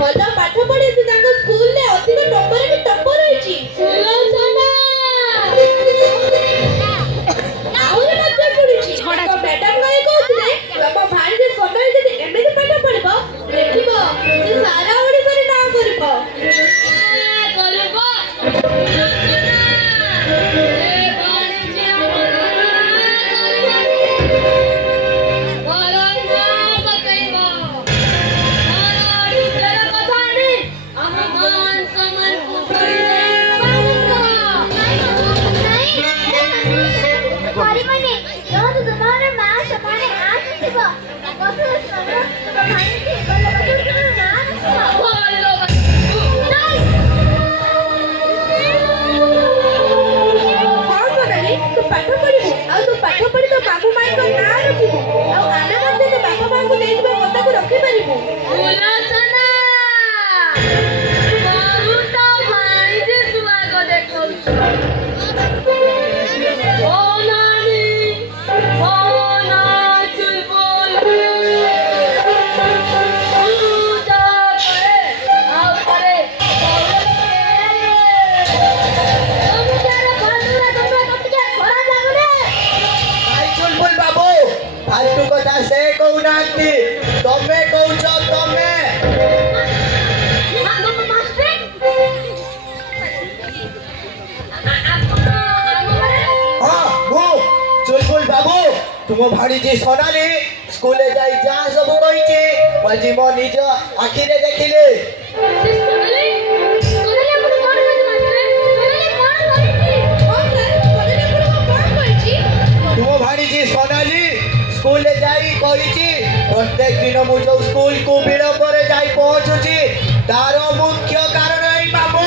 ଭଲ ପାଠ ପଢିଛି ତାଙ୍କ ସ୍କୁଲରେ ଅଧିକ ନମ୍ବର ବି ଟପର ହେଇଛି। ଆହୁରି ମଧ୍ୟ ଶୁଣିଛି ତାଙ୍କ ମ୍ୟାଡାମ ଭାଇ କହୁଥିଲେ ତମ ଭାଇ ଯେ ସଦାବେଳେ ଯଦି ଏମିତି ପାଠ ପଢିବ ଦେଖିବ ସେ ସାରା ଓଡ଼ିଶାରେ ନାଁ କରିବ। तुम भाड़ीजी सोनाली स्कूले जाई जा सब कहिचे बाजी मो निज आखिरे देखिले तुम भाड़ीजी सोनाली स्कूले जाई कहिची प्रत्येक दिन मु जो स्कूल को विलंब रे जाई पहुंचुची तार मुख्य कारण एई बाबू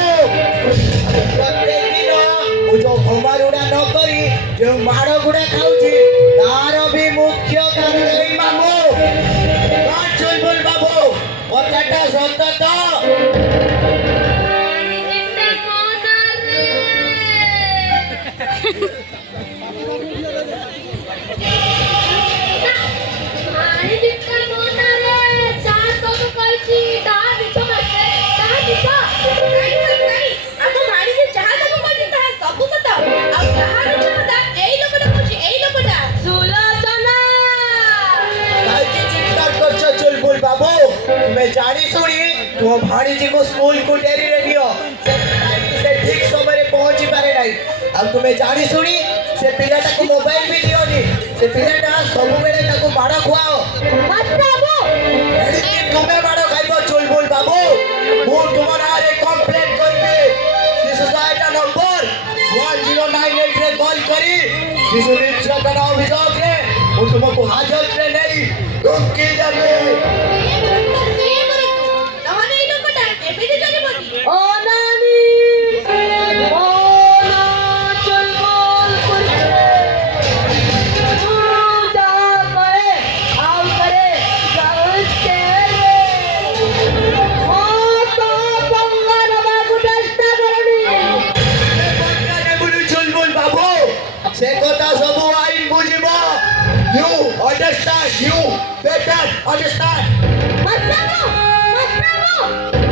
प्रत्येक दिन मु जो होमवर्क न करी जो माड़ गुडा खाउची तार भी मुख्य कारण एई बाबू कौन चुलबुल बाबू कथाटा सत्य तो बाबू मैं जानी सुनी तुम भाणीजी को स्कूल को डेरी रे दियो से ठीक समय रे पहुंची पारे नाही अब तुम्हें जानी सुनी से पिलाटा को मोबाइल भी दियो नी से पिलाटा सब बेले ताको माड़ा खुआओ मत बाबू तुम्हें माड़ा खाइबो चुलबुल बाबू मु तुम्हारा रे कंप्लेंट करबे शिशु सहायता नंबर 1098 रे कॉल करी शिशु निर्यातन अभियोग रे मु तुमको हाजर रे नहीं धमकी देबे Understand? You better understand. Mas Bravo!